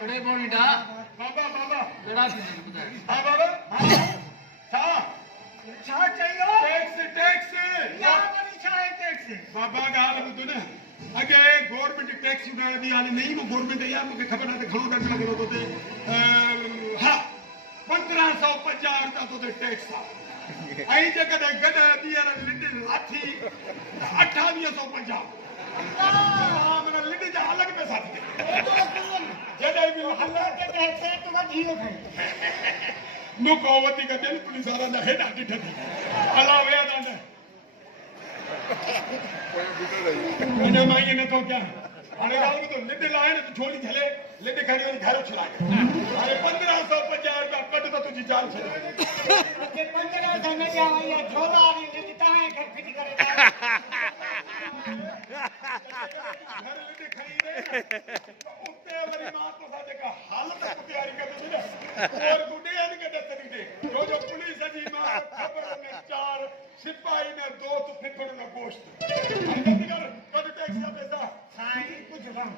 बड़े बोनीटा बाबा बाबा बड़ा पीने बुधाए हां बाबा हां छा चाहिए टैक्स या बड़ी छा है टैक्स बाबा गाल ॿुध न अगे गवर्नमेंट टैक्स उड़ा दी हाले नहीं वो गवर्नमेंट या मुझे खबर है घणो टैक्स लगो तो ते हां 1550 का तो टैक्स आई जगह गड बियर लिटिल लाठी 2850 हां मगर लिटिल जा अलग पैसा जॾहिं बि अल्लाह के कहते तो वधियो खाई मुकोवती का दिल पुलिस वाला ना हेडा ॾिठे अला विया दांड अञा मां ईअं नथो कयां हाणे ॻाल्हि ॿुधो लिड लाहे न छोड़ी झले लिड खणी वञी घर छुड़ाए हाणे 1550 रुपया कढ त तुंहिंजी जान छॾे 1500 न ॾियां इहा झोला वारी लिड तव्हां खे फिटी करे घर लिड खणी ॾे उते वरी मां तोसां जेका हालत तयारी कंदी न और गुॾे आहिनि के ॾसंदी ॾे जो पुलिस जी मां ख़बर में 4 सिपाही में 2 फिफड़ में गोश्त कद टैक्स का पैसा साईं कुछ रंग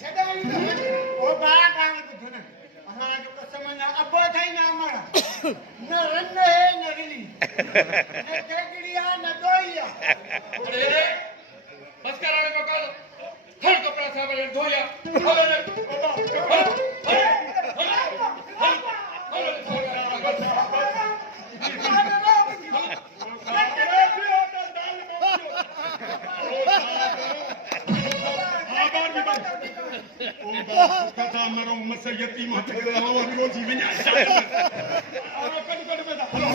छॾाई न ओ बात आवे तो न असां जो कसम न अबो थई न हमारा न रन है न रिली न केकड़िया न दोइया अरे बस कराने को कल हर कपड़ा साहब ने धोया हले कथा मरो मसयती मत करो रोजी विना और कद में हेलो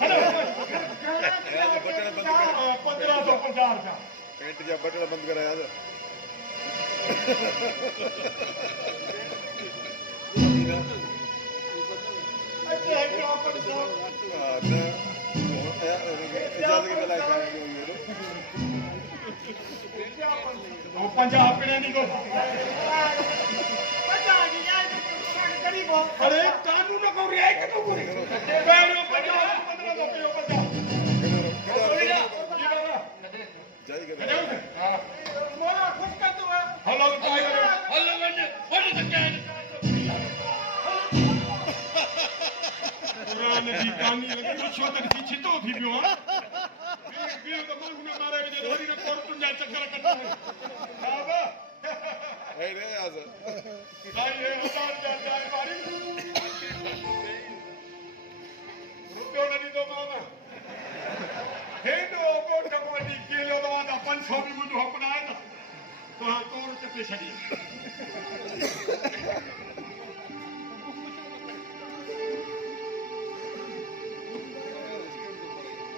हेलो 1550 का पेंट जा बटन बंद कराया था अच्छा है क्या पर साहब इजाजत के लायक है वो पंजाब पे नहीं को अरे कानून को रियायत क्यों करे पैरो 50 1500 पे 50 जाई कर हां मोरा खुश कर तू हेलो टाइगर हलो वन तो क्या पुराने जी कहानी लगी रिश्वत की छितो थी पियो हां बियो तो मां हुन मारे जे वरी न कोर्ट जा चक्कर कटो बाबा है रे आज भाई ये हजार जाए मारी रुपयो न दी तो मामा हेडो कोट कोटी किलो तो आधा 500 भी मुझे हक ना है ना तो हां तोर ते पे छड़ी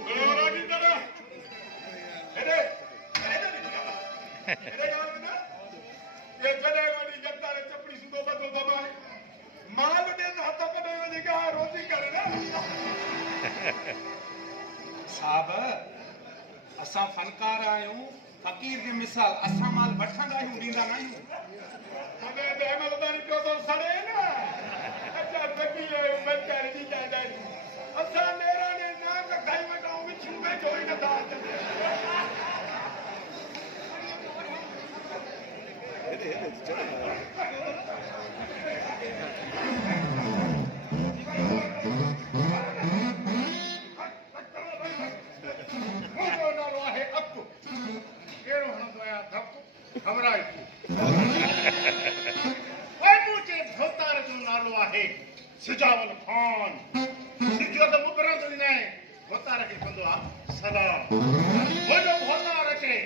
बड़ा दी तरह हेडे हेडे ये जड़े वाली जनता ने चपड़ी सुदो बदल दबा माल दे हाथ कढे वने का रोजी करे ना साहब असां फनकार आहियूं फकीर जी मिसाल असां माल वठंदा आहियूं ॾींदा न आहियूं हमें रहमतदारी को तो सड़े ना अच्छा सकी बच्चा नहीं जाता असां मेरा ने नाम का खाई मटाऊं बिछु में जोई ना दाल चलो सिजावल खान सिजो तो मुकरा तो ने भोतार के कंदो आ सलाम मुजो भोतार के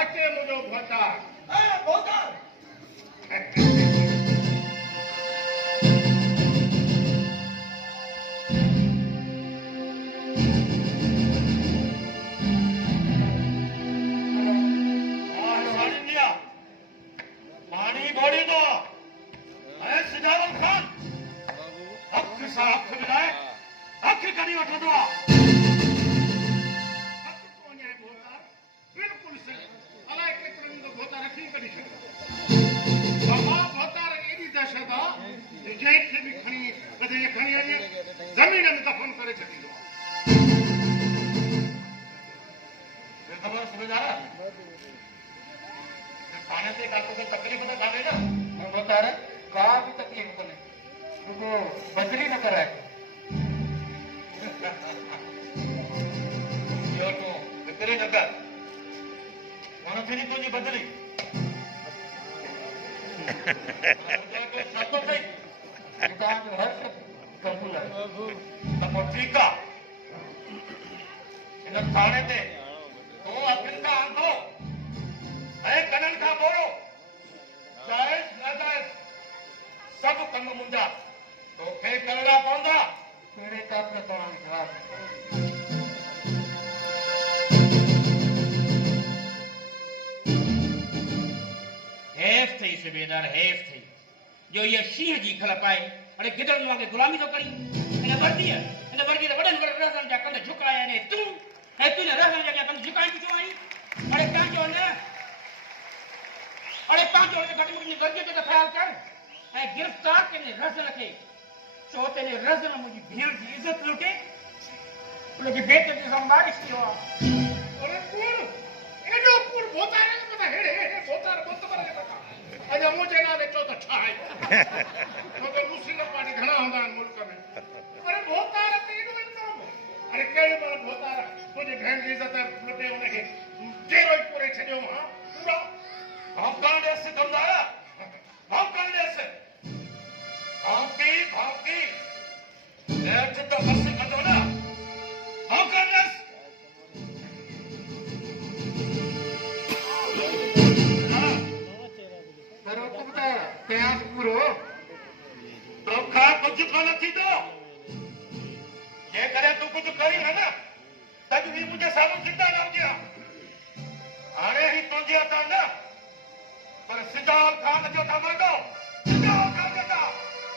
अचे मुजो भोतार ए भोतार पानी बड़ी दो है सिजावल खान हक मिलाए हक करी वठंदो आहे हक कोन आहे भोता बिल्कुल सही अलाए केतिरनि जो भोता रखी कढी छॾियो बाबा भोता एॾी दहशत आहे जंहिंखे बि खणी वञे ज़मीन में दफ़न करे छॾींदो आहे ख़बर समझ आ रहा है पाने हाणे ते का तोखे तकलीफ़ त कान्हे न मोतार का बि तकलीफ़ कोन्हे रुगो बदली न कराए इहो तूं फिक्र ई न कर हुन थींदी तुंहिंजी बदली छा थो कई तव्हांजो हर क़बूल आहे त पोइ ठीकु आहे हिन थाणे ते तूं अखियुनि खां अंधो ऐं कननि खां ॿोड़ो जाइज़ नाजाइज़ सभु कम मुंहिंजा तोखे करणा पवंदा कहिड़े काफ़िर तव्हांखे जवाब हेफ़ थई सुबेदार हेफ़ थई जो ये शींहं जी खल पाए अड़े गिदड़नि वांगुरु गुलामी थो करी हिन वर्दीअ ते वॾनि रहनि जा कंध झुकाया आहिनि तूं ऐं तुंहिंजे रहनि जा कंध झुकाए चुको आहीं अड़े पंहिंजो न अड़े पंहिंजो घटि में वर्दीअ ते त ख़्यालु कर ऐं गिरफ़्तार कंहिं रज़ल खे छो त हिन रज़ल मुंहिंजी भेण जी इज़त लुटे उनजी बेत ते संभालिश थियो आहे अरे कूड़ एॾो कूड़ भोतारे में त हेड़े भोतार बोत करे पता अॼु मुंहिंजे नाले चओ त छा आहे मगर मुस्लिम पार्टी घणा हूंदा आहिनि मुल्क में अरे भोतार ते एॾो इंतज़ाम अरे कहिड़ी महिल भोतार मुंहिंजी भेण जी इज़त लुटे हुनखे डेरो ई पूरे छॾियो हा पूरा भौंकण ॾेसि कमदार भौंकण ॾेसि भौंकी हेठि त बस कंदो न भौंकण ॾेसि प्यास पूरो तोखा कुझु कोन थींदो जेकॾहिं तूं कुझु करी न तॾ बि मुंहिंजे साम्हूं ज़िंदा न हुजे हाणे ही तुंहिंजे हथां न पर सिजाल ख़ान जो था मांगो सिजाल ख़ान जो था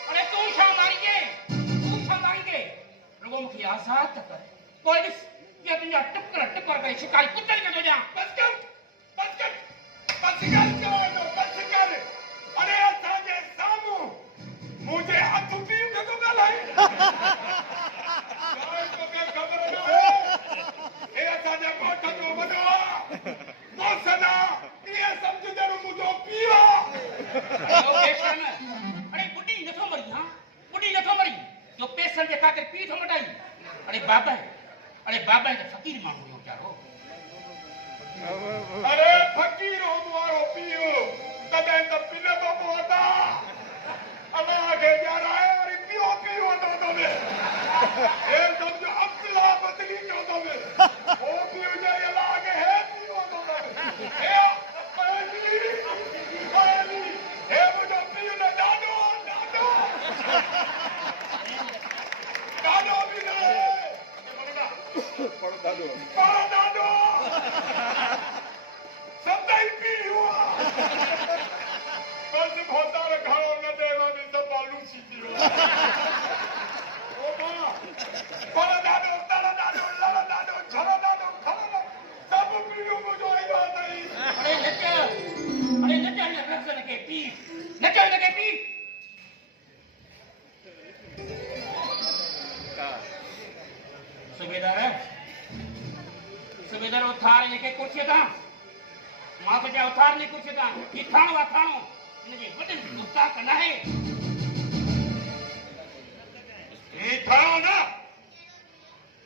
अरे तूं छा मारींदे रुगो मूंखे आज़ाद त कर पोइ ॾिस या तुंहिंजा टुकर करे शिकारी कुतल खे थो ॾियां बस कर अरे असांजे साम्हूं मुंहिंजे हथ पीउ नथो ॻाल्हाए तोखे ख़बर न आहे हे असांजे ॻोठ जो वॾो आहे मोहसिन आहे इएं सम्झ ॼणु मुंहिंजो पीउ आहे अरे बुढी नथो मरी जो पैसनि जे ख़ातिर पीउ थो मटाई अरे बाबा त फ़क़ीर माण्हू हुयो वीचारो अरे फ़क़ीर हुअण वारो पीउ तॾहिं त पिले तो पवंदा अलाह खे ॼाणाए वरी पियो वठो अथव हे सम्झ अब्दुल्ला बदली थियो अथव हो पीउ जे अलाह खे हे पियो वठो अथव हे मुंहिंजो पीउ न ॾाढो बि न पर ॾाढो सदाई पीउ बस भोतार घणो न देवानी सब लूसी पियो ओ मां पर ॾाढो तड़ ॾाढो लड़ ॾाढो झड़ ॾाढो खड़ सब पियो मुंहिंजो आयो अथई अरे नच रज़न खे पी नच हिनखे पी सुबेदार उथार हिनखे कुर्सीअ तां मां त चयो उथार ने कुर्सीअ तां ही थाणो आहे थाणो हिनजी वॾनि गुस्ताख न आहे ही थाणो न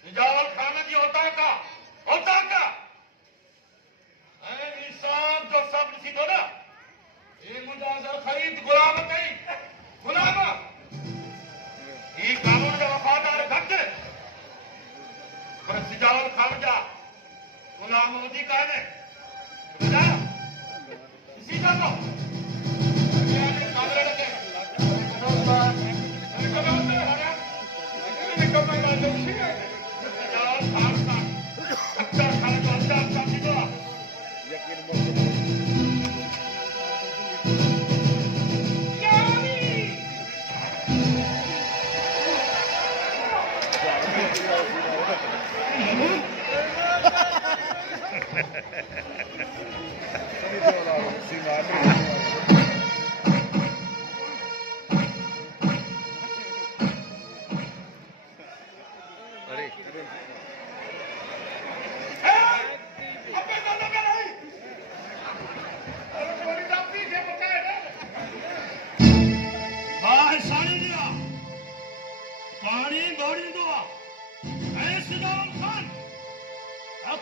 निजाल ख़ान जी औताक आहे ऐं निसाब जो सभु ॾिसी थो न हे मुंहिंजा सर ख़रीद गुलाम कई गुलाम ही कानून जा वफ़ादार घटि पर सिजाल ख़ान जा गुलाम वधीक आहिनि सीधा तो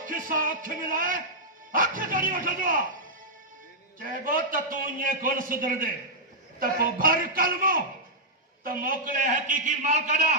अख सां अख मिलाए अख करी वठंदो आहे चइबो त तूं ईअं कोन सुधरंदे त पोइ भर कलमो त मोकिले हक़ीक़ी माल कढा